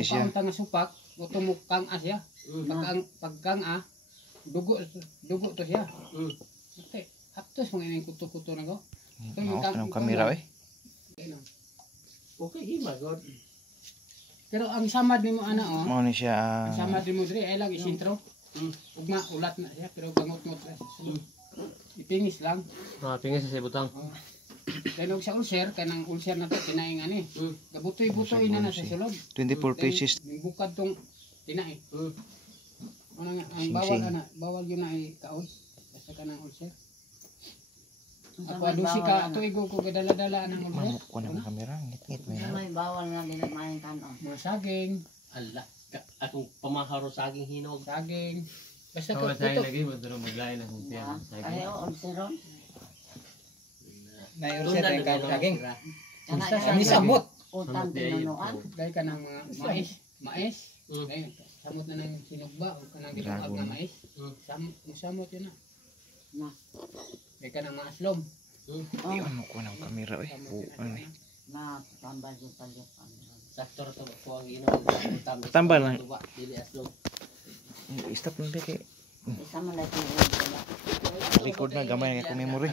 siya. Ang tanga supak, utumok kang asya. Pagkang dugo to siya. Okay, aptos mga ining kuto-kuto na ko. Maos pa ng kamera eh. Okay, himagod. Pero ang samad nimo ana Mao ni siya ang samad nimo diri ay lang isintro. Ugma ulat na siya pero bangot-ngot na siya. Ipingis lang. Pingis sa butang. Kaya sa ulcer, kanang ulcer na to tinaing ani. Gabutoy-butoy na sa sulod. 24 pieces. Bukad tong tinaing. Ano nga ang bawal yun na ay kaon. Basta kanang ulcer. Ako adusi ka ato igo ko gadala-dala nang ulcer. Mamuk ko ng kamera, ngit-ngit mo yan. May bawal nga din main kanon. Mga saging, Ala, akong pamaharo saging hinog. saging. Basta ko Tawa tayo ito. lagi mo duro maglain ng kumpiyan. Ay, o, siron. Naiulsa tayong kaging. Kana Kami samot. utang tinunuan. Gay ka ng mga mais. Gay, samot na ng sinugba o kanang gitungag na mais. Samot yun na. Na. Gay ka ng mga aslom. Iyon ko ng kamera eh. Ano eh. Na tambal yung palyupan. Sakto ra to ko ang inom. Tambal lang. Dili aslog. Stop lang kay Isa man lagi record na gamay nga ko memory.